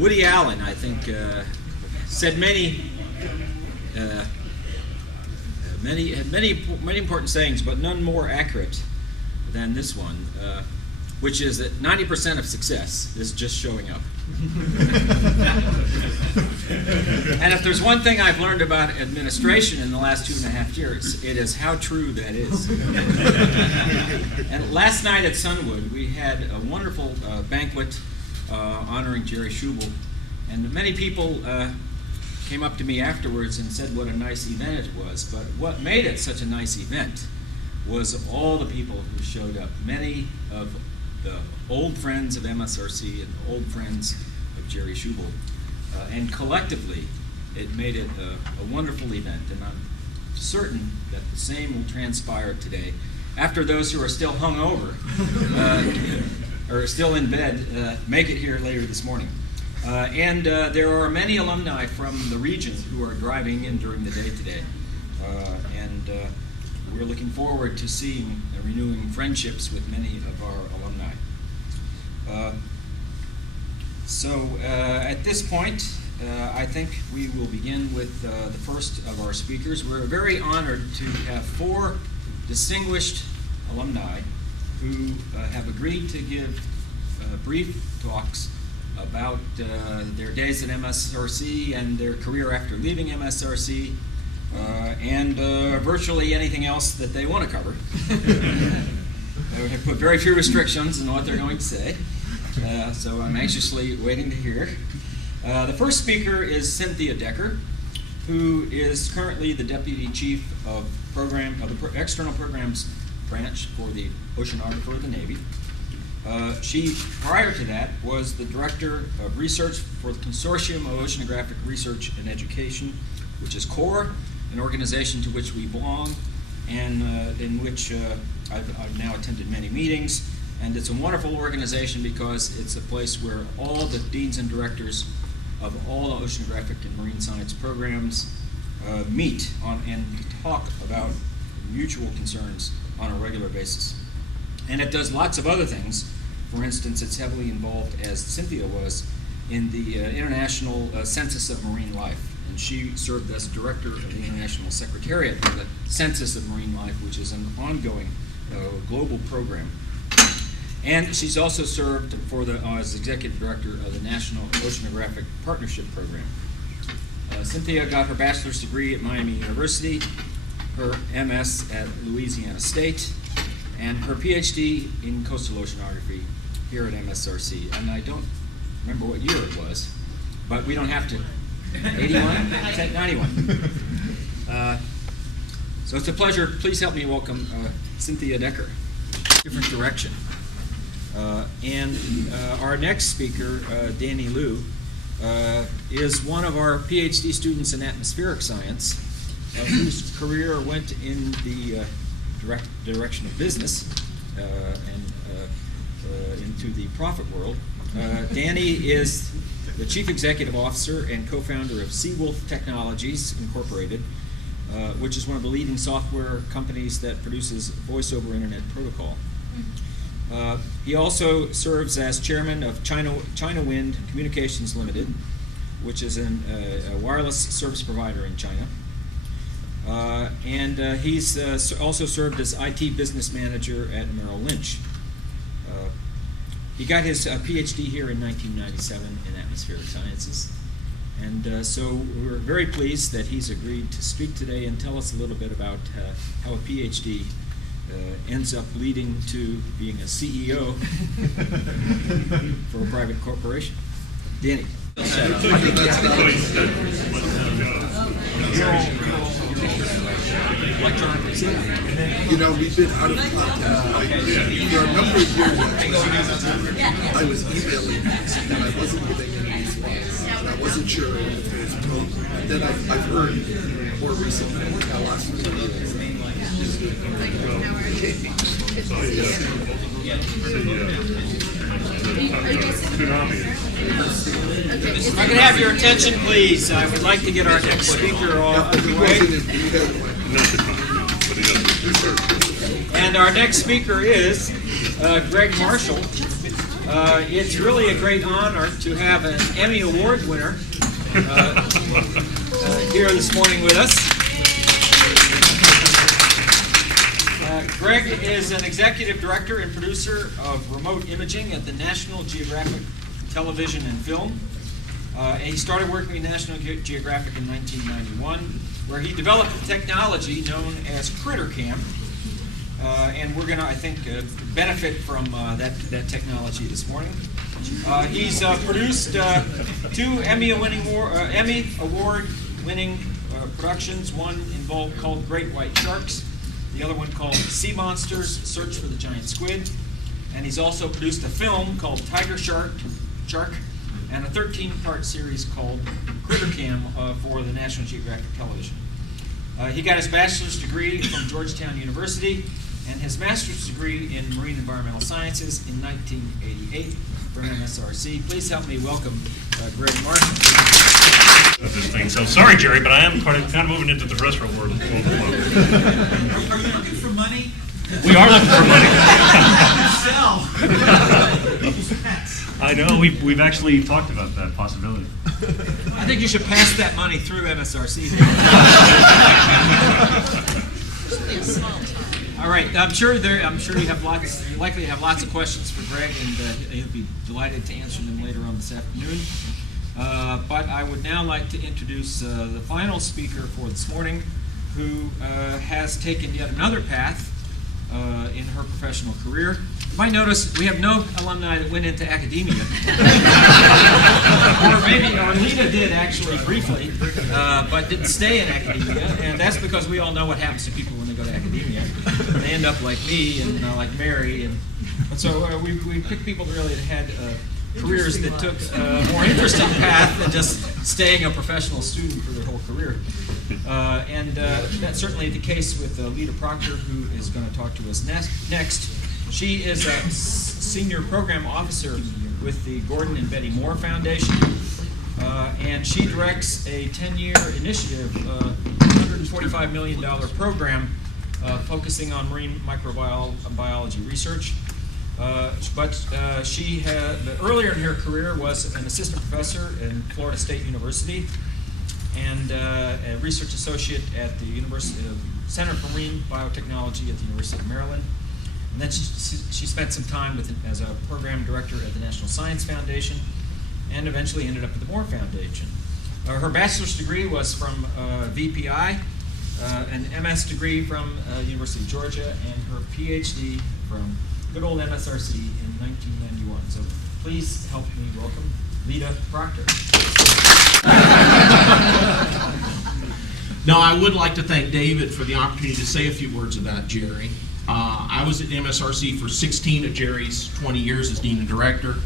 Woody Allen, I think, said many important sayings, but none more accurate than this one, which is that 90% of success is just showing up. And if there's one thing I've learned about administration in the last 2.5 years, it is how true that is. And last night at Sunwood, we had a wonderful banquet honoring Jerry Schubel, and many people came up to me afterwards and said what a nice event it was. But what made it such a nice event was all the people who showed up. Many of the old friends of MSRC and old friends of Jerry Schubel. And collectively, it made it a wonderful event. And I'm certain that the same will transpire today. After those who are still hungover or still in bed make it here later this morning. And there are many alumni from the region who are driving in during the day today. And we're looking forward to seeing and renewing friendships with many of our alumni. So at this point, I think we will begin with the first of our speakers. We're very honored to have 4 distinguished alumni who have agreed to give brief talks about their days at MSRC and their career after leaving MSRC, and virtually anything else that they want to cover. I have put very few restrictions on what they're going to say, so I'm anxiously waiting to hear. The first speaker is Cynthia Decker, who is currently the Deputy Chief of the External Programs Branch for the Oceanographer of the Navy. She, prior to that, was the Director of Research for the Consortium of Oceanographic Research and Education, which is CORE, an organization to which we belong, and in which I've now attended many meetings. And it's a wonderful organization because it's a place where all the deans and directors of all the oceanographic and marine science programs meet and talk about mutual concerns on a regular basis. And it does lots of other things. For instance, it's heavily involved, as Cynthia was, in the International Census of Marine Life. And she served as director of the International Secretariat for the Census of Marine Life, which is an ongoing global program. And she's also served as executive director of the National Oceanographic Partnership Program. Cynthia got her bachelor's degree at Miami University, her MS at Louisiana State, and her PhD in coastal oceanography here at MSRC. And I don't remember what year it was, but we don't have to. 81? 91. So it's a pleasure. Please help me welcome Cynthia Decker. Different direction. And our next speaker, Danny Liu, is one of our PhD students in atmospheric science, whose career went in the direction of business and into the profit world. Danny is the Chief Executive Officer and co-founder of Seawolf Technologies Incorporated, which is one of the leading software companies that produces voice over internet protocol. He also serves as chairman of China Wind Communications Limited, which is a wireless service provider in China. And he's also served as IT business manager at Merrill Lynch. He got his PhD here in 1997 in atmospheric sciences. And so we're very pleased that he's agreed to speak today and tell us a little bit about how a PhD ends up leading to being a CEO for a private corporation. Danny. You know, we've been out of contact. For a number of years, I was emailing and I wasn't getting any response. And I wasn't sure if it was total. And then I've heard more recently, in the last few years, If I could have your attention, please, I would like to get our next speaker underway. And our next speaker is Greg Marshall. It's really a great honor to have an Emmy Award winner here this morning with us. Greg is an executive director and producer of remote imaging at the National Geographic Television and Film. He started working with National Geographic in 1991, where he developed the technology known as CritterCam. And we're going to, I think, benefit from that technology this morning. He's produced two Emmy Award-winning productions. One called Great White Sharks, the other one called Sea Monsters: Search for the Giant Squid. And he's also produced a film called Tiger Shark, and a 13-part series called CritterCam for the National Geographic Television. He got his bachelor's degree from Georgetown University and his master's degree in marine environmental sciences in 1988 from MSRC. Please help me welcome Greg Martin. This thing. So sorry, Jerry, but I am kind of moving into the restaurant world. Are you looking for money? We are looking for money. Sell. I know. We've actually talked about that possibility. I think you should pass that money through MSRC. All right. I'm sure you have lots. You likely have lots of questions for Greg, and he'll be delighted to answer them later on this afternoon. But I would now like to introduce the final speaker for this morning, who has taken yet another path in her professional career. You might notice we have no alumni that went into academia. or Lita did actually briefly, but didn't stay in academia, and that's because we all know what happens to people when they go to academia. They end up like me and like Mary, and so we picked people really that had careers that took a more interesting path than just staying a professional student for their whole career. And that's certainly the case with Lita Proctor, who is going to talk to us next. She is a senior program officer with the Gordon and Betty Moore Foundation, and she directs a 10-year initiative, $145 million program focusing on marine microbiology research. But she had, earlier in her career, was an assistant professor in Florida State University and a research associate at the Center for Marine Biotechnology at the University of Maryland. And then she spent some time as a program director at the National Science Foundation and eventually ended up at the Moore Foundation. Her bachelor's degree was from VPI, an MS degree from University of Georgia, and her PhD from good old MSRC in 1991. So please help me welcome Lita Proctor. Now, I would like to thank David for the opportunity to say a few words about Jerry. I was at MSRC for 16 of Jerry's 20 years as Dean and Director,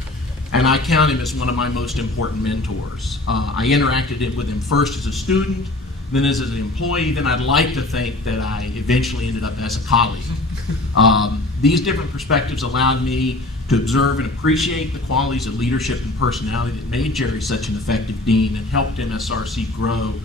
and I count him as one of my most important mentors. I interacted with him first as a student, then as an employee, then I'd like to think that I eventually ended up as a colleague. These different perspectives allowed me to observe and appreciate the qualities of leadership and personality that made Jerry such an effective dean and helped MSRC grow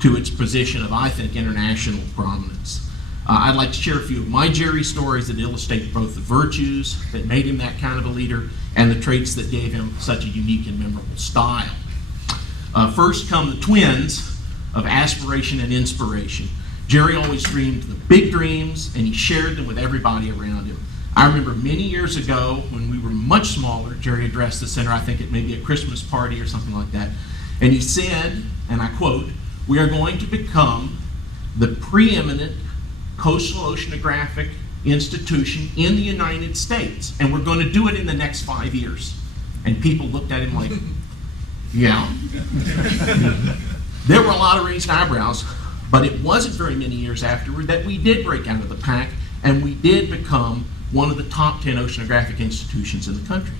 to its position of, I think, international prominence. I'd like to share a few of my Jerry stories that illustrate both the virtues that made him that kind of a leader and the traits that gave him such a unique and memorable style. First come the twins of aspiration and inspiration. Jerry always dreamed the big dreams, and he shared them with everybody around him. I remember many years ago when we were much smaller, Jerry addressed the center, I think at maybe a Christmas party or something like that, and he said, and I quote, "We are going to become the preeminent coastal oceanographic institution in the United States, and we're going to do it in the next 5 years." And people looked at him like, yeah. There were a lot of raised eyebrows, but it wasn't very many years afterward that we did break out of the pack, and we did become one of the top 10 oceanographic institutions in the country.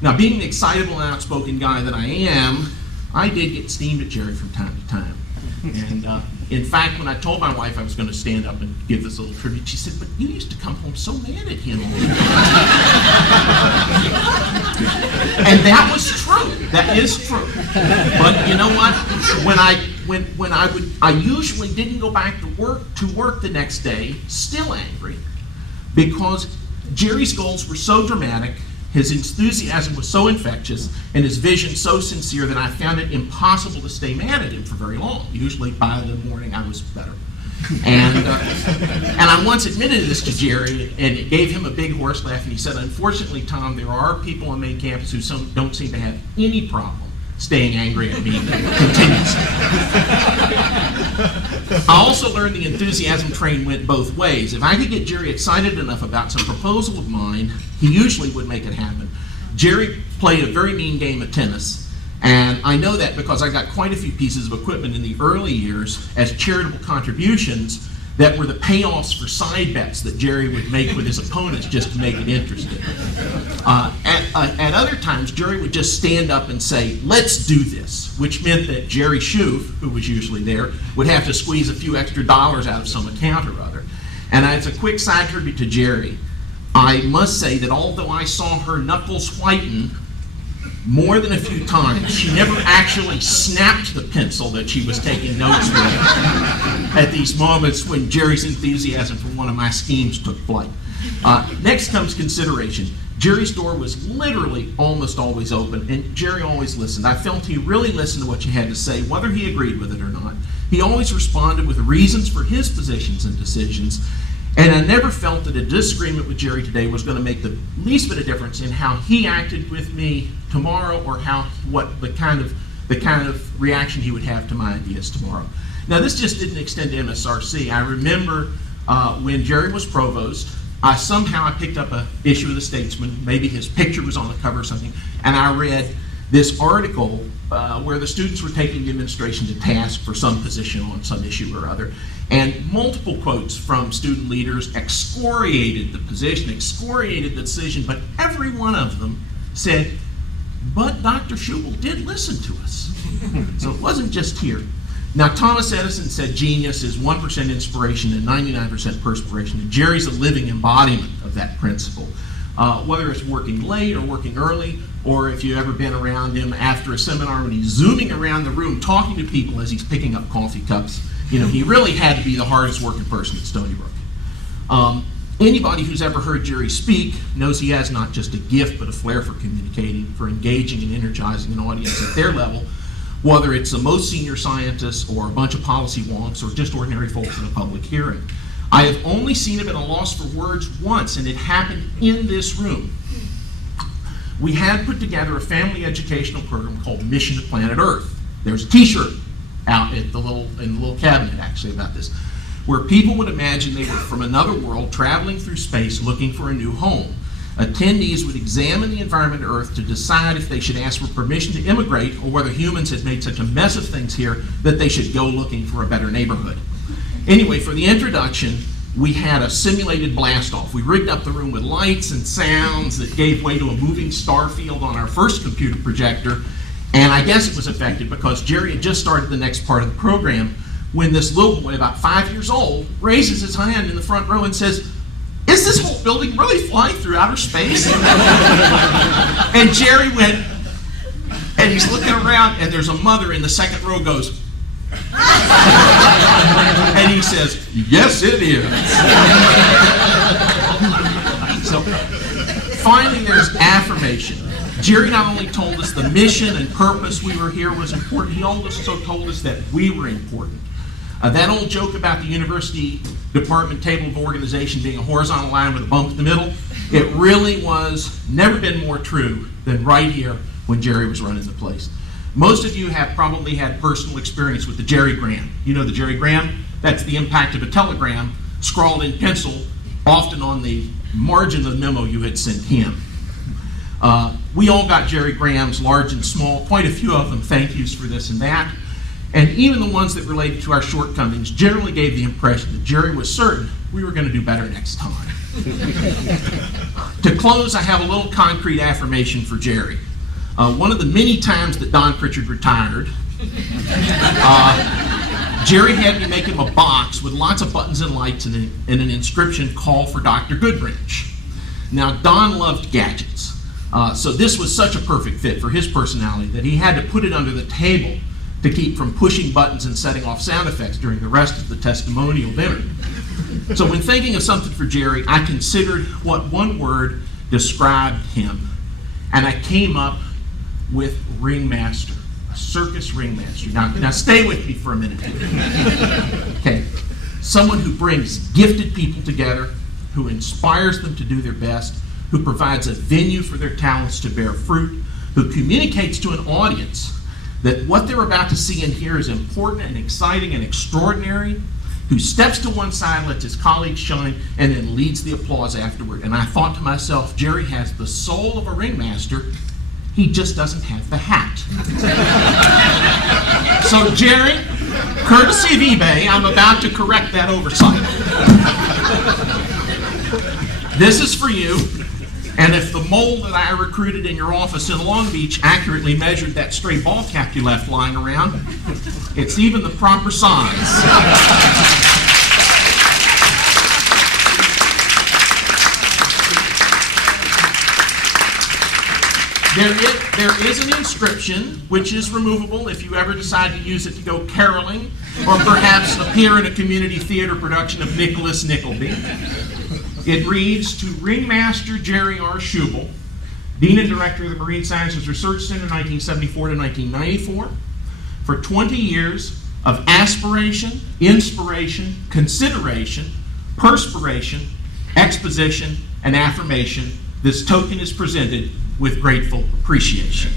Now, being the excitable and outspoken guy that I am, I did get steamed at Jerry from time to time. And in fact, when I told my wife I was going to stand up and give this little tribute, she said, "But you used to come home so mad at him all the time." And that was true. That is true. But you know what? I usually didn't go back to work the next day still angry, because Jerry's goals were so dramatic, His enthusiasm was so infectious and his vision so sincere that I found it impossible to stay mad at him for very long. Usually by the morning I was better. And I once admitted this to Jerry, and it gave him a big horse laugh, and he said, "Unfortunately, Tom, there are people on main campus who don't seem to have any problem staying angry at me continuously." I also learned the enthusiasm train went both ways. If I could get Jerry excited enough about some proposal of mine, he usually would make it happen. Jerry played a very mean game of tennis, and I know that because I got quite a few pieces of equipment in the early years as charitable contributions that were the payoffs for side bets that Jerry would make with his opponents just to make it interesting. At other times, Jerry would just stand up and say, "Let's do this," which meant that Jerry Schubel, who was usually there, would have to squeeze a few extra dollars out of some account or other. And as a quick side tribute to Jerry, I must say that although I saw her knuckles whiten more than a few times, she never actually snapped the pencil that she was taking notes with at these moments when Jerry's enthusiasm for one of my schemes took flight. Next comes consideration. Jerry's door was literally almost always open, and Jerry always listened. I felt he really listened to what you had to say, whether he agreed with it or not. He always responded with reasons for his positions and decisions, and I never felt that a disagreement with Jerry today was going to make the least bit of difference in how he acted with me tomorrow, or what the kind of reaction he would have to my ideas tomorrow. Now, this just didn't extend to MSRC. I remember when Jerry was provost, somehow I picked up an issue of the Statesman. Maybe his picture was on the cover or something, and I read this article where the students were taking the administration to task for some position on some issue or other, and multiple quotes from student leaders excoriated the position, excoriated the decision, but every one of them said, "But Dr. Schubel did listen to us." So it wasn't just here. Now, Thomas Edison said genius is 1% inspiration and 99% perspiration, and Jerry's a living embodiment of that principle. Whether it's working late or working early, or if you've ever been around him after a seminar when he's zooming around the room talking to people as he's picking up coffee cups, he really had to be the hardest working person at Stony Brook. Anybody who's ever heard Jerry speak knows he has not just a gift, but a flair for communicating, for engaging and energizing an audience at their level, whether it's the most senior scientists or a bunch of policy wonks or just ordinary folks in a public hearing. I have only seen him at a loss for words once, and it happened in this room. We had put together a family educational program called Mission to Planet Earth. There's a t-shirt out in the little cabinet actually about this, where people would imagine they were from another world traveling through space looking for a new home. Attendees would examine the environment of Earth to decide if they should ask for permission to immigrate, or whether humans had made such a mess of things here that they should go looking for a better neighborhood. Anyway, for the introduction, we had a simulated blast-off. We rigged up the room with lights and sounds that gave way to a moving star field on our first computer projector, and I guess it was effective because Jerry had just started the next part of the program when this little boy, about 5 years old, raises his hand in the front row and says, "Is this whole building really flying through outer space?" And Jerry went, and he's looking around, and there's a mother in the second row goes, and he says, "Yes, it is." So finally, there's affirmation. Jerry not only told us the mission and purpose we were here was important, he also told us that we were important. That old joke about the university department table of organization being a horizontal line with a bump in the middle, it really was never been more true than right here when Jerry was running the place. Most of you have probably had personal experience with the Jerrygram. You know the Jerrygram? That's the impact of a telegram scrawled in pencil, often on the margin of the memo you had sent him. We all got Jerrygrams, large and small, quite a few of them, thank yous for this and that. And even the ones that related to our shortcomings generally gave the impression that Jerry was certain we were going to do better next time. To close, I have a little concrete affirmation for Jerry. One of the many times that Don Pritchard retired, Jerry had me make him a box with lots of buttons and lights and an inscription, "Call for Dr. Goodrich." Now, Don loved gadgets, so this was such a perfect fit for his personality that he had to put it under the table to keep from pushing buttons and setting off sound effects during the rest of the testimonial dinner. So when thinking of something for Jerry, I considered what one word described him. And I came up with ringmaster, a circus ringmaster. Now stay with me for a minute. Okay, someone who brings gifted people together, who inspires them to do their best, who provides a venue for their talents to bear fruit, who communicates to an audience that what they're about to see and hear is important and exciting and extraordinary, who steps to one side, lets his colleagues shine, and then leads the applause afterward. And I thought to myself, Jerry has the soul of a ringmaster, he just doesn't have the hat. So Jerry, courtesy of eBay, I'm about to correct that oversight. This is for you. And if the mole that I recruited in your office in Long Beach accurately measured that stray ball cap you left lying around, it's even the proper size. There is an inscription which is removable if you ever decide to use it to go caroling or perhaps appear in a community theater production of Nicholas Nickleby. It reads, to Ringmaster Jerry R. Schubel, Dean and Director of the Marine Sciences Research Center 1974 to 1994, for 20 years of aspiration, inspiration, consideration, perspiration, exposition, and affirmation, this token is presented with grateful appreciation.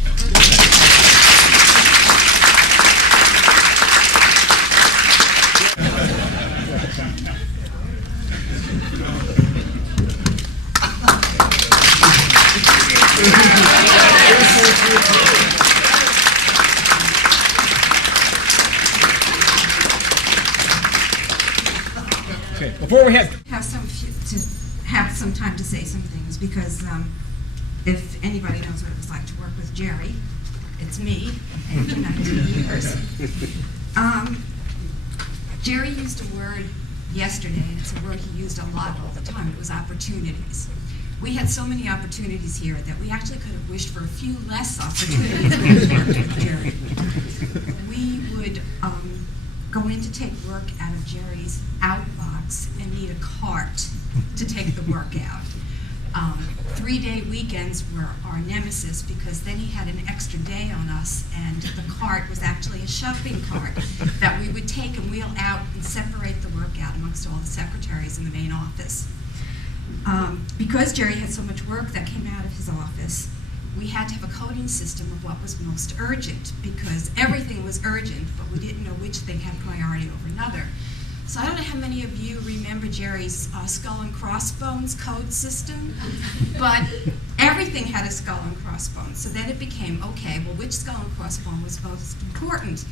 Okay, before we head. Have some time to say some things, because if anybody knows what it was like to work with Jerry, it's me, after 19 years. Jerry used a word yesterday, and it's a word he used a lot all the time. It was opportunities. We had so many opportunities here that we actually could have wished for a few less opportunities when we worked with Jerry. We would go in to take work out of Jerry's outbox and need a cart to take the work out. 3-day weekends were our nemesis, because then he had an extra day on us, and the cart was actually a shopping cart that we would take and wheel out and separate the work out amongst all the secretaries in the main office. Because Jerry had so much work that came out of his office, we had to have a coding system of what was most urgent, because everything was urgent, but we didn't know which thing had priority over another. So I don't know how many of you remember Jerry's skull and crossbones code system, but everything had a skull and crossbones. So then it became, okay, well, which skull and crossbone was most important?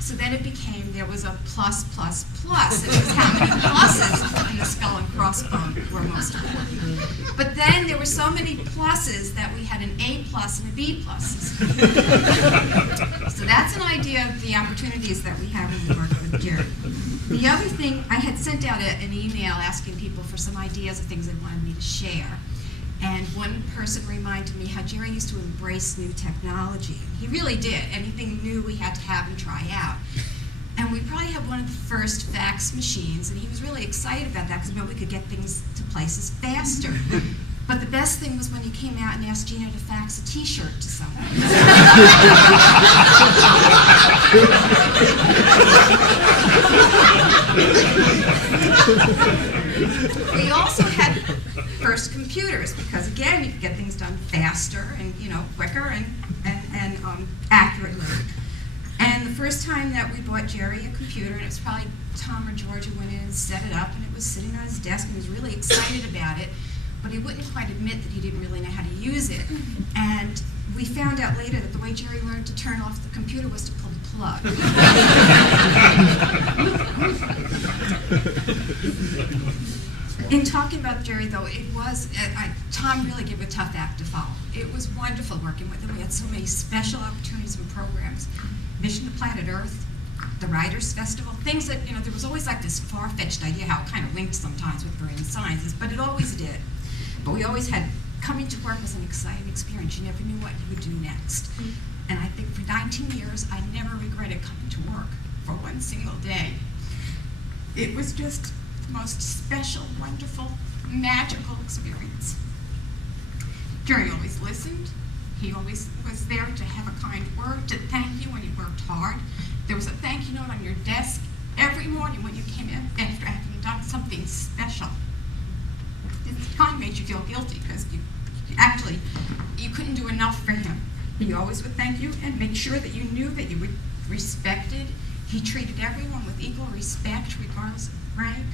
So then it became, there was a plus, plus, plus. It was how many pluses in the skull and crossbone were most important. But then there were so many pluses that we had an A plus and a B plus. So that's an idea of the opportunities that we have when we work with Jerry. The other thing, I had sent out an email asking people for some ideas of things they wanted me to share. And one person reminded me how Jerry used to embrace new technology. He really did. Anything new we had to have and try out. And we probably had one of the first fax machines, and he was really excited about that, because we could get things to places faster. But the best thing was when he came out and asked Gina to fax a t-shirt to someone. We also had first computers, because again, you could get things done faster and quicker and accurately. And the first time that we bought Jerry a computer, and it was probably Tom or George who went in and set it up, and it was sitting on his desk, and he was really excited about it, but he wouldn't quite admit that he didn't really know how to use it. And we found out later that the way Jerry learned to turn off the computer was to pull the plug. In talking about Jerry, though, it was, Tom really gave a tough act to follow. It was wonderful working with him. We had so many special opportunities and programs. Mission to Planet Earth, the Writers' Festival, things that, there was always like this far-fetched idea how it kind of linked sometimes with marine sciences, but it always did. But we always had, coming to work was an exciting experience. You never knew what you would do next. And I think for 19 years, I never regretted coming to work for one single day. It was just the most special, wonderful, magical experience. Jerry always listened. He always was there to have a kind word, to thank you when you worked hard. There was a thank you note on your desk every morning when you came in after having done something special. It kind of made you feel guilty because you couldn't do enough for him. He always would thank you and make sure that you knew that you were respected. He treated everyone with equal respect regardless of rank.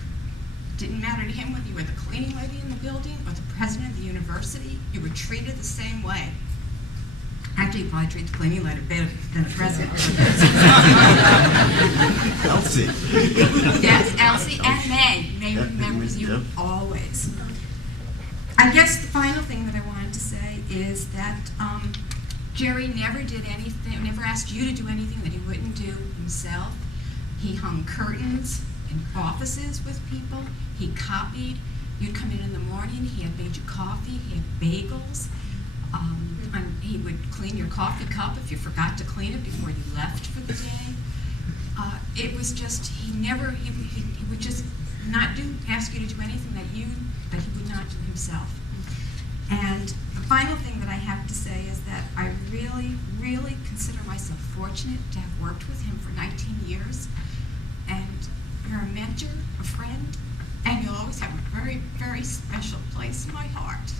It didn't matter to him whether you were the cleaning lady in the building or the president of the university. You were treated the same way. Actually, you probably treat the cleaning lady better than the president. Elsie. Yes, Elsie and May. May remembers you always. I guess the final thing that I wanted to say is that Jerry never did anything, never asked you to do anything that he wouldn't do himself. He hung curtains in offices with people. He copied. You'd come in the morning, he had made you coffee, he had bagels. And he would clean your coffee cup if you forgot to clean it before you left for the day. It was just, he would just not ask you to do anything that he would not do himself. And the final thing that I have to say is that I really, really consider myself fortunate to have worked with him for 19 years. And you're a mentor, a friend, and you'll always have a very, very special place in my heart.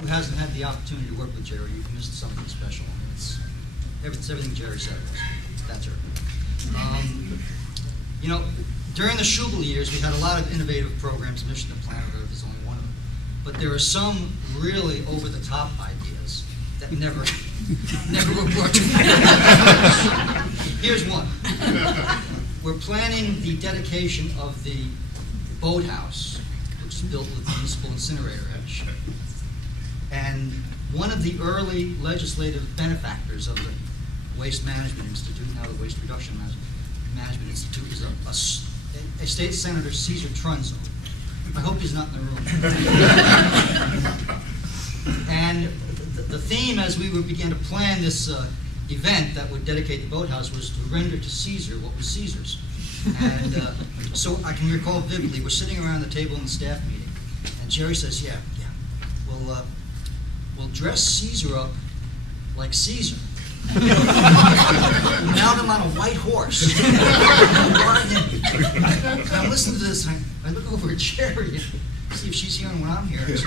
Who hasn't had the opportunity to work with Jerry, you've missed something special. It's everything Jerry said was. That's her. You know, during the Schubel years, we had a lot of innovative programs. Mission to Planet Earth is only one of them. But there are some really over-the-top ideas that never were brought to fruition. Here's one. We're planning the dedication of the boathouse, which is built with the municipal incinerator ash. And one of the early legislative benefactors of the Waste Management Institute, now the Waste Reduction Management Institute, is a state senator, Caesar Trunzo. I hope he's not in the room. And the theme, as we began to plan this event that would dedicate the boathouse, was to render to Caesar what was Caesar's. And so I can recall vividly, we're sitting around the table in the staff meeting, and Jerry says, yeah, we'll dress Caesar up like Caesar. Mount him on a white horse. And I'm listening to this, and I look over at Jerry and see if she's hearing what I'm hearing. She's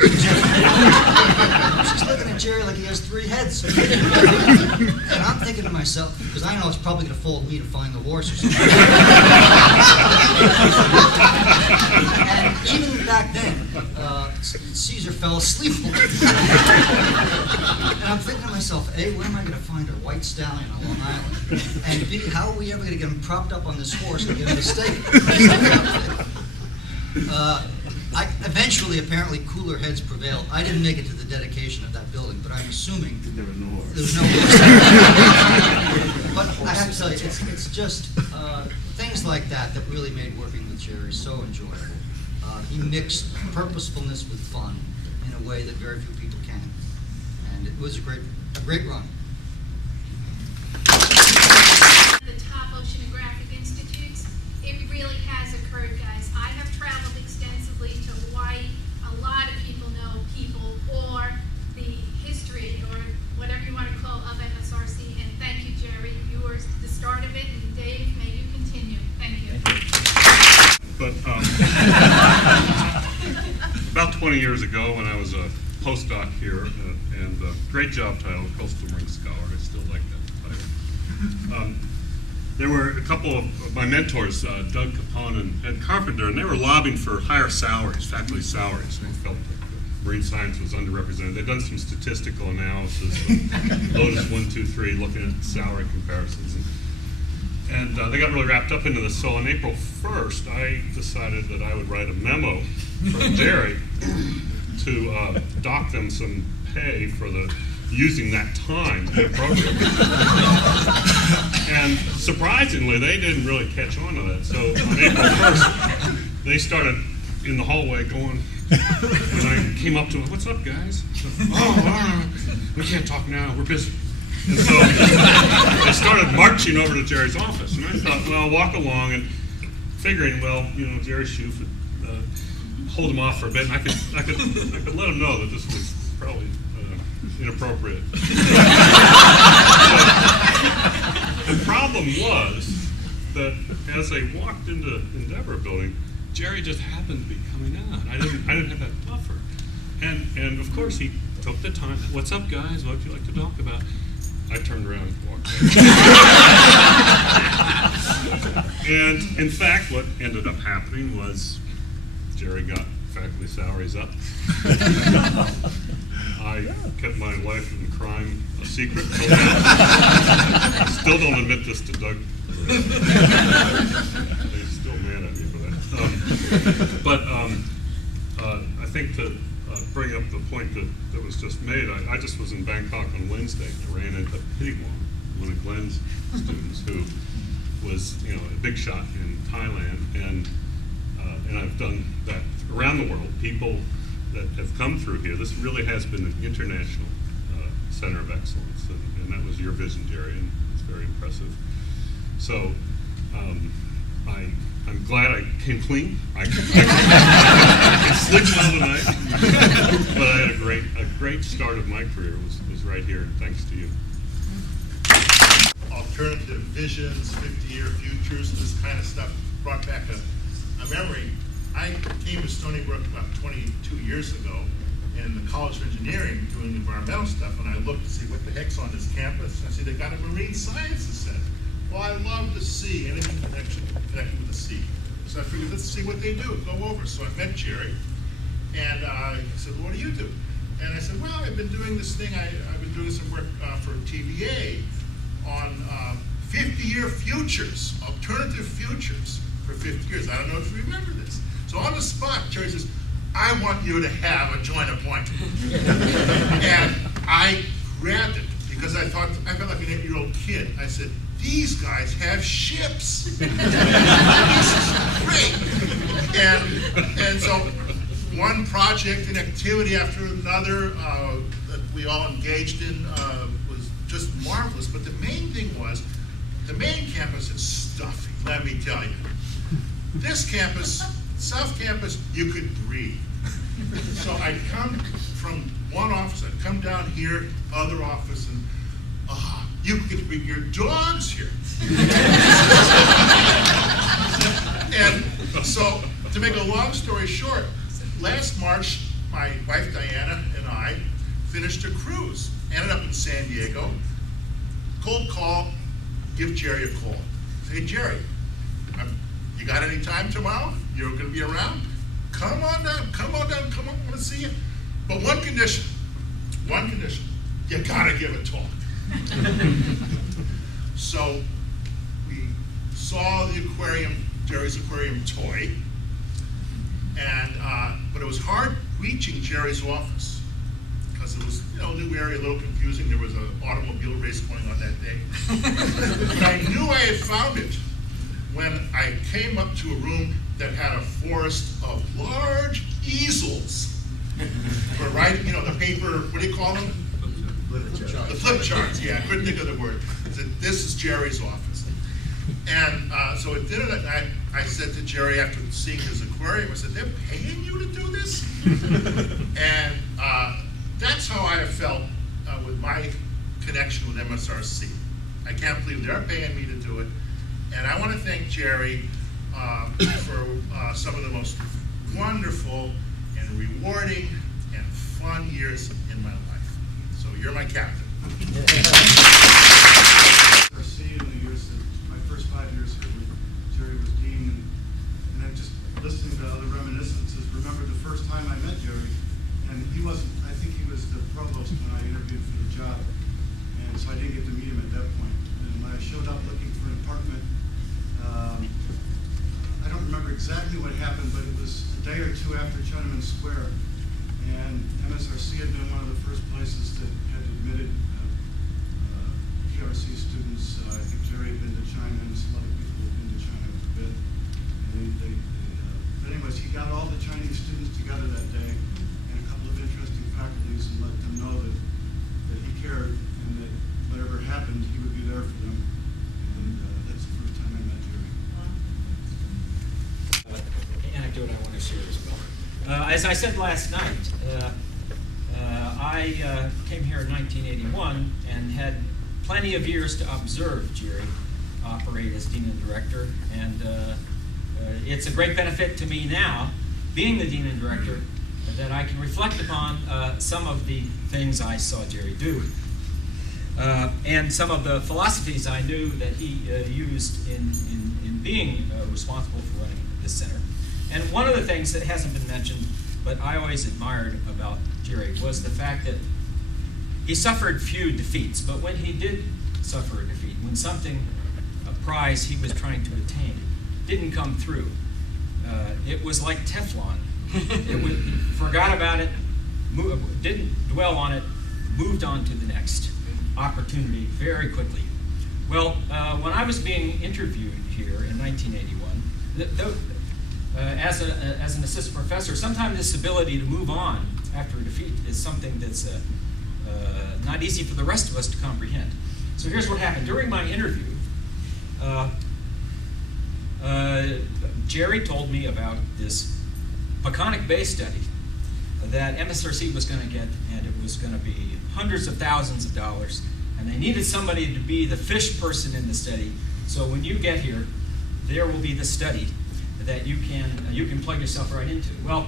looking at Jerry like he has 3 heads. And I'm thinking to myself, because I know it's probably going to fall to me to find the horse or something. And even back then, Caesar fell asleep. And I'm thinking to myself, A, where am I going to find a white stallion on Long Island? And B, how are we ever going to get him propped up on this horse and get him to stay? Eventually, apparently, cooler heads prevailed. I didn't make it to the dedication of that building, but I'm assuming there was no horse. But I have to tell you, it's just things like that that really made working with Jerry so enjoyable. He mixed purposefulness with fun in a way that very few people can, and it was a great run. The top oceanographic institutes, it really has occurred, guys. I have traveled extensively to Hawaii. A lot of people know people or the history or whatever you want to call of MSRC. And thank you, Jerry. You were the start of it, and Dave, may you continue. Thank you. But about 20 years ago, when I was a postdoc here, and a great job title, Coastal Marine Scholar, I still like that title. There were a couple of my mentors, Doug Capone and Ed Carpenter, and they were lobbying for higher salaries, faculty salaries. They felt that marine science was underrepresented. They'd done some statistical analysis, Lotus 1, 2, 3, looking at salary comparisons. And they got really wrapped up into this. So on April 1st, I decided that I would write a memo from Jerry to dock them some pay for using that time inappropriately. And surprisingly, they didn't really catch on to that. So on April 1st, they started in the hallway going, and I came up to them, "What's up, guys?" "Oh, we can't talk now, we're busy." And so I started marching over to Jerry's office, and I thought, well, I'll walk along and figuring, well, Jerry Schubel would hold him off for a bit, and I could let him know that this was probably inappropriate. The problem was that as I walked into Endeavor Building, Jerry just happened to be coming out. I didn't have that buffer, and of course he took the time. What's up, guys? What would you like to talk about? I turned around and walked away. And in fact, what ended up happening was Jerry got faculty salaries up. I kept my life and crime a secret. I still don't admit this to Doug. He's still mad at me for that. I think to bring up the point that was just made, I just was in Bangkok on Wednesday. I ran into Pitiguan, one of Glenn's students, who was a big shot in Thailand, and I've done that around the world. People that have come through here, this really has been an international center of excellence, and that was your vision, Jerry, and it's very impressive. So I'm glad I came clean. I slept well tonight, but I had a great start of my career was right here, thanks to you. Alternative visions, 50-year futures, this kind of stuff brought back a memory. I came to Stony Brook about 22 years ago in the College of Engineering doing environmental stuff, and I looked to see what the heck's on this campus. And I see they got a marine sciences center. Well, I love the sea, anything connected with the sea. So I figured, let's see what they do, go over. So I met Jerry, and he said, well, what do you do? And I said, well, I've been doing this thing, I've been doing some work for TVA on 50-year futures, alternative futures for 50 years. I don't know if you remember this. So on the spot, Jerry says, I want you to have a joint appointment. And I grabbed it because I felt like an 8-year-old kid. I said, these guys have ships. This is great. And so one project and activity after another that we all engaged in was just marvelous. But the main thing was, the main campus is stuffy, let me tell you. This campus, South Campus, you could breathe. So I'd come from one office, I'd come down here, other office, and you could bring your dogs here. And so, to make a long story short, last March, my wife Diana and I finished a cruise, ended up in San Diego. Cold call, give Jerry a call. Say, hey, Jerry, you got any time tomorrow? You're going to be around? Come on down, I want to see you. But one condition, you got to give a talk. So we saw the aquarium, Jerry's aquarium toy, and but it was hard reaching Jerry's office because it was a new area, a little confusing. There was an automobile race going on that day. But I knew I had found it when I came up to a room that had a forest of large easels for writing, the paper, what do you call them? The flip charts, yeah, I couldn't think of the word. I said, this is Jerry's office. And so at dinner that night, I said to Jerry after seeing his aquarium, I said, they're paying you to do this? And that's how I have felt with my connection with MSRC. I can't believe they're paying me to do it. And I want to thank Jerry for some of the most wonderful and rewarding and fun years in my life. So you're my captain. MSRC in the years, my first 5 years here with Jerry was dean, and I just listening to other reminiscences, remember the first time I met Jerry, and he wasn't, I think he was the provost when I interviewed for the job, and so I didn't get to meet him at that point. And when I showed up looking for an apartment, I don't remember exactly what happened, but it was a day or two after Chinaman Square, and MSRC had been one of the first places that had admitted PRC students. I think Jerry had been to China, and some other people had been to China a bit. And but anyways, he got all the Chinese students together that day, and a couple of interesting faculties, and let them know that he cared, and that whatever As I said last night, I came here in 1981 and had plenty of years to observe Jerry operate as dean and director, and it's a great benefit to me now, being the dean and director, that I can reflect upon some of the things I saw Jerry do, and some of the philosophies I knew that he used in being responsible for running this center. And one of the things that hasn't been mentioned, but I always admired about Jerry, was the fact that he suffered few defeats, but when he did suffer a defeat, when something, a prize he was trying to attain, didn't come through, it was like Teflon. He forgot about it, didn't dwell on it, moved on to the next opportunity very quickly. Well, when I was being interviewed here in 1981, as an assistant professor, sometimes this ability to move on after a defeat is something that's not easy for the rest of us to comprehend. So here's what happened. During my interview, Jerry told me about this Peconic Bay study that MSRC was going to get, and it was going to be hundreds of thousands of dollars, and they needed somebody to be the fish person in the study. So when you get here, there will be the study that you can plug yourself right into. Well,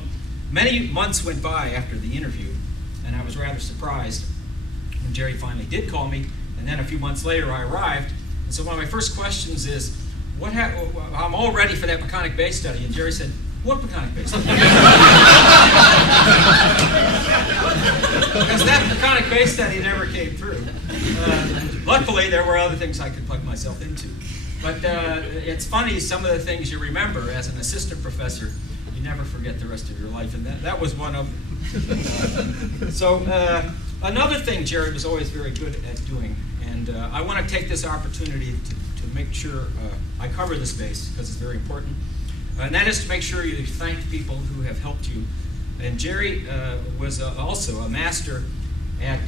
many months went by after the interview, and I was rather surprised when Jerry finally did call me, and then a few months later I arrived. And so one of my first questions is, I'm all ready for that Peconic Bay study, and Jerry said, what Peconic Bay study? Because that Peconic Bay study never came through. Luckily, there were other things I could plug myself into. But it's funny, some of the things you remember as an assistant professor, you never forget the rest of your life, and that was one of them. So another thing Jerry was always very good at doing, and I want to take this opportunity to make sure I cover this base, because it's very important, and that is to make sure you thank people who have helped you. And Jerry was also a master at,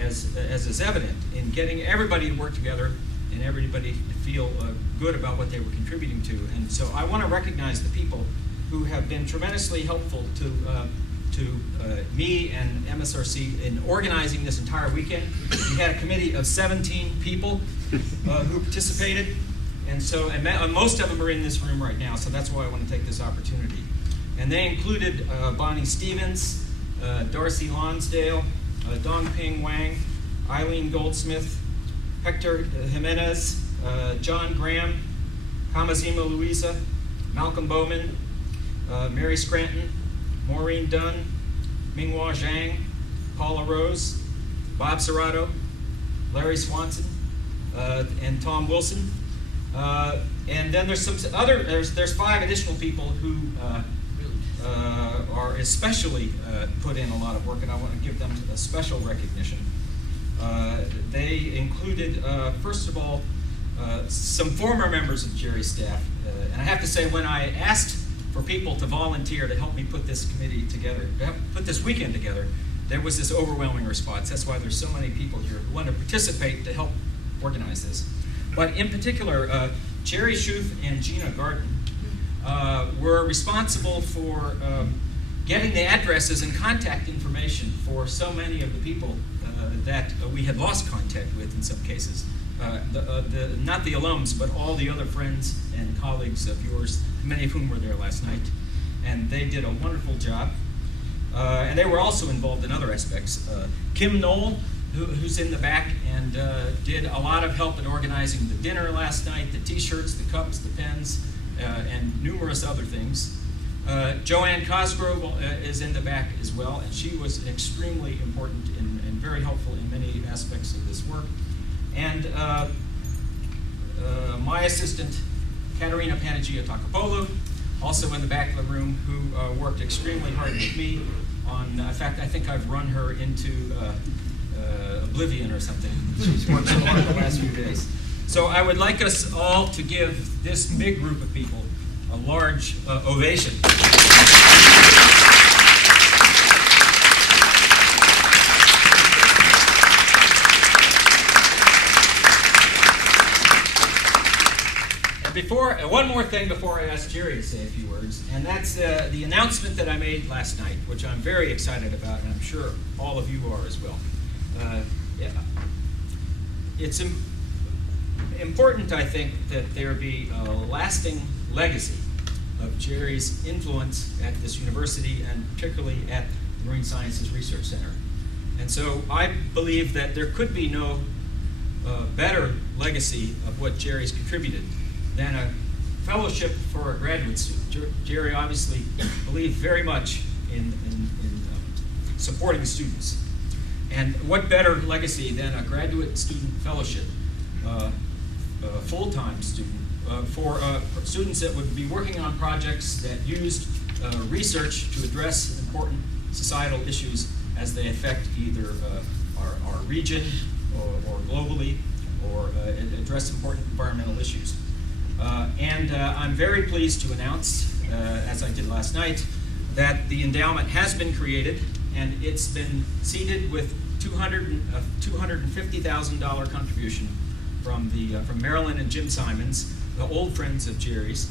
as is evident, in getting everybody to work together and everybody to feel good about what they were contributing to. And so I want to recognize the people who have been tremendously helpful to me and MSRC in organizing this entire weekend. We had a committee of 17 people who participated, and so most of them are in this room right now, so that's why I want to take this opportunity. And they included Bonnie Stevens, Darcy Lonsdale, Dongping Wang, Eileen Goldsmith, Hector Jimenez, John Graham, Kamazima Louisa, Malcolm Bowman, Mary Scranton, Maureen Dunn, Minghua Zhang, Paula Rose, Bob Serrato, Larry Swanson, and Tom Wilson. And then there's there's 5 additional people who are especially put in a lot of work, and I want to give them a special recognition. They included, first of all, some former members of Jerry's staff. And I have to say, when I asked for people to volunteer to help me put this committee together, put this weekend together, there was this overwhelming response. That's why there's so many people here who want to participate to help organize this. But in particular, Jerry Schuth and Gina Garden were responsible for getting the addresses and contact information for so many of the people that we had lost contact with in some cases. Not the alums, but all the other friends and colleagues of yours, many of whom were there last night. And they did a wonderful job. And they were also involved in other aspects. Kim Knoll, who's in the back, and did a lot of help in organizing the dinner last night, the t-shirts, the cups, the pens, and numerous other things. Joanne Cosgrove is in the back as well, and she was extremely important and very helpful in many aspects of this work. And my assistant, Katerina Panagia-Takapolo, also in the back of the room, who worked extremely hard with me on, in fact, I think I've run her into oblivion or something. She's worked so hard the last few days. So I would like us all to give this big group of people a large ovation. one more thing before I ask Jerry to say a few words, and that's the announcement that I made last night, which I'm very excited about, and I'm sure all of you are as well. It's important, I think, that there be a lasting legacy of Jerry's influence at this university, and particularly at the Marine Sciences Research Center. And so I believe that there could be no better legacy of what Jerry's contributed than a fellowship for a graduate student. Jerry obviously believed very much in supporting students. And what better legacy than a graduate student fellowship, a full-time student, for students that would be working on projects that used research to address important societal issues as they affect either our region or globally, or address important environmental issues. And I'm very pleased to announce, as I did last night, that the endowment has been created, and it's been seeded with $250,000 contribution from Marilyn and Jim Simons, the old friends of Jerry's,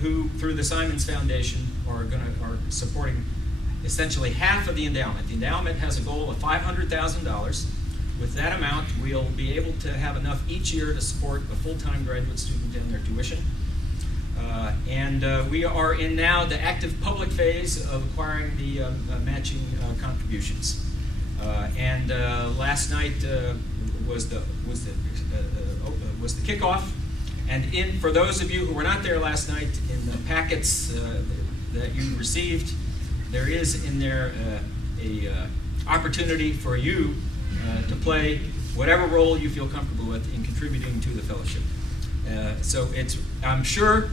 who through the Simons Foundation are supporting essentially half of the endowment. The endowment has a goal of $500,000. With that amount, we'll be able to have enough each year to support a full-time graduate student in their tuition. And we are in now the active public phase of acquiring the matching contributions. And last night was the kickoff. And for those of you who were not there last night, in the packets that you received, there is in there a opportunity for you to play whatever role you feel comfortable with in contributing to the fellowship. So I'm sure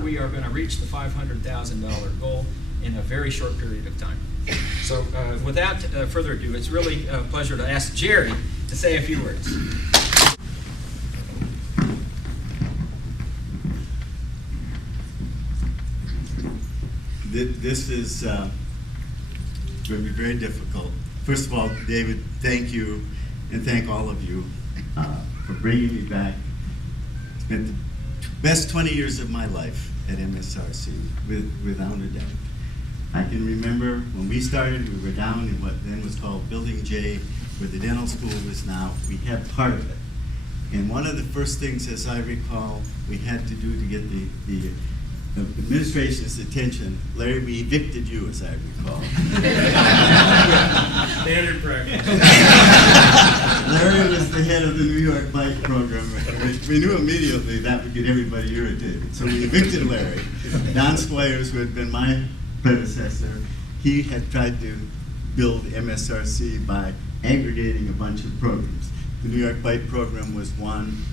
we are going to reach the $500,000 goal in a very short period of time. So without further ado, it's really a pleasure to ask Jerry to say a few words. This is going to be very difficult. First of all, David, thank you, and thank all of you for bringing me back. It's been the best 20 years of my life at MSRC, without a doubt. I can remember when we started, we were down in what then was called Building J, where the dental school is now. We had part of it. And one of the first things, as I recall, we had to do to get the administration's attention, Larry, we evicted you, as I recall. Standard practice. Larry was the head of the New York Bike program. We knew immediately that would get everybody irritated. So we evicted Larry. Don Squires, who had been my predecessor, he had tried to build MSRC by aggregating a bunch of programs. The New York Bike program was one.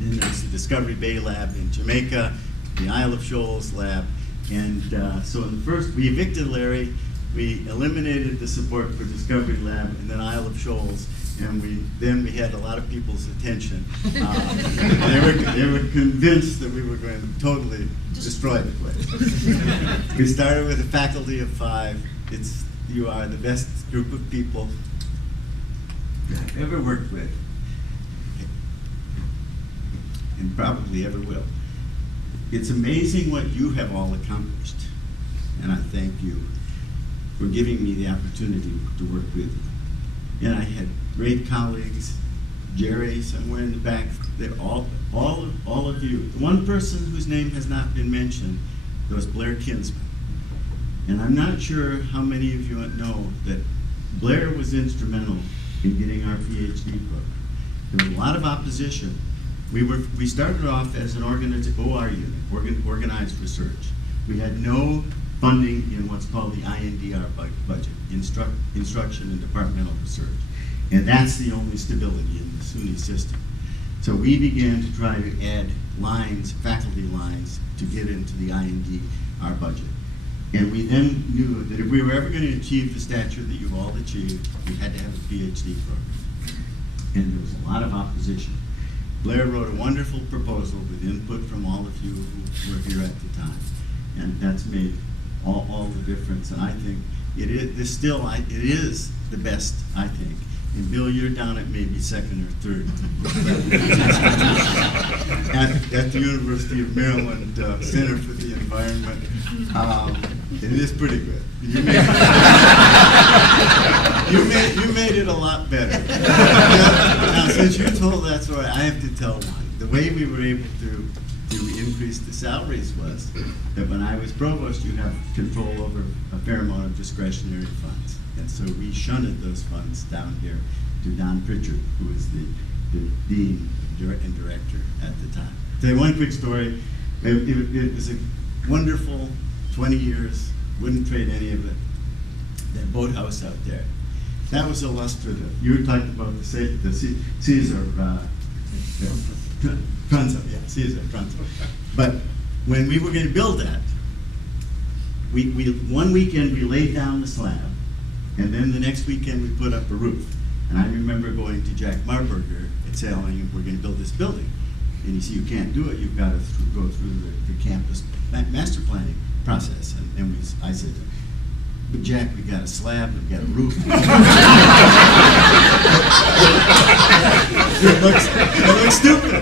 Then there's the Discovery Bay Lab in Jamaica, the Isle of Shoals lab, and so in the first, we evicted Larry, we eliminated the support for Discovery Lab, and then Isle of Shoals, and then we had a lot of people's attention. They were convinced that we were going to totally destroy the place. We started with a faculty of 5. You are the best group of people I've ever worked with, and probably ever will. It's amazing what you have all accomplished, and I thank you for giving me the opportunity to work with you. And I had great colleagues, Jerry somewhere in the back, all of you. One person whose name has not been mentioned was Blair Kinsman. And I'm not sure how many of you know that Blair was instrumental in getting our PhD program. There was a lot of opposition. We started off as an OR unit, organized research. We had no funding in what's called the INDR budget, instruction and departmental research. And that's the only stability in the SUNY system. So we began to try to add lines, faculty lines, to get into the INDR budget. And we then knew that if we were ever going to achieve the stature that you've all achieved, we had to have a PhD program. And there was a lot of opposition. Blair wrote a wonderful proposal with input from all of you who were here at the time. And that's made all the difference. And I think it is the best, I think. And Bill, you're down at maybe second or third. at the University of Maryland Center for the Environment. It is pretty good. You made it a lot better. Now, since you told that story, I have to tell one. The way we were able to increase the salaries was that when I was provost, you have control over a fair amount of discretionary funds. And so we shunted those funds down here to Don Pritchard, who was the dean and director at the time. Tell you one quick story. It was a wonderful 20 years, wouldn't trade any of it. That boathouse out there. That was illustrative. You were talking about the Caesar Pranzo, yeah, Caesar Pranzo. But when we were going to build that, one weekend we laid down the slab, and then the next weekend we put up a roof. And I remember going to Jack Marburger and telling him, we're going to build this building. And he said, you can't do it, you've got to go through the campus master planning process. And I said, but Jack, we got a slab, we've got a roof. It looks stupid.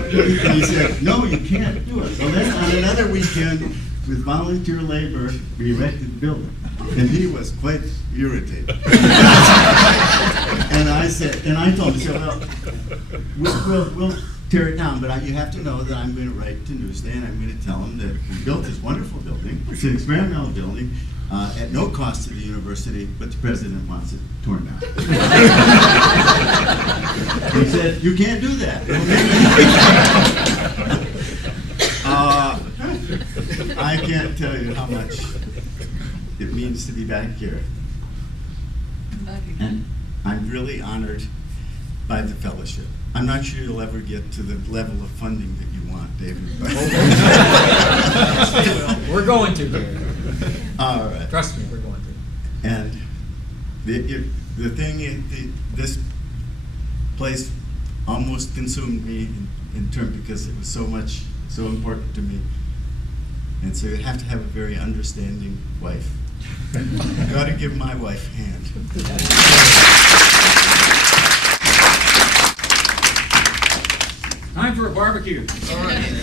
And he said, no, you can't do it. Well, then on another weekend, with volunteer labor, we erected the building. And he was quite irritated. And I told him, well, we'll tear it down, but you have to know that I'm going to write to Newsday, and I'm going to tell them that we built this wonderful building. It's an experimental building at no cost to the university, but the president wants it torn down. He said, you can't do that. I can't tell you how much it means to be back here. And I'm really honored by the fellowship. I'm not sure you'll ever get to the level of funding that you want, David. We're going to, Gary. All right. Trust me, we're going to. And the thing is, this place almost consumed me in terms because it was so important to me. And so you have to have a very understanding wife. You got to give my wife a hand. Time for a barbecue. All right.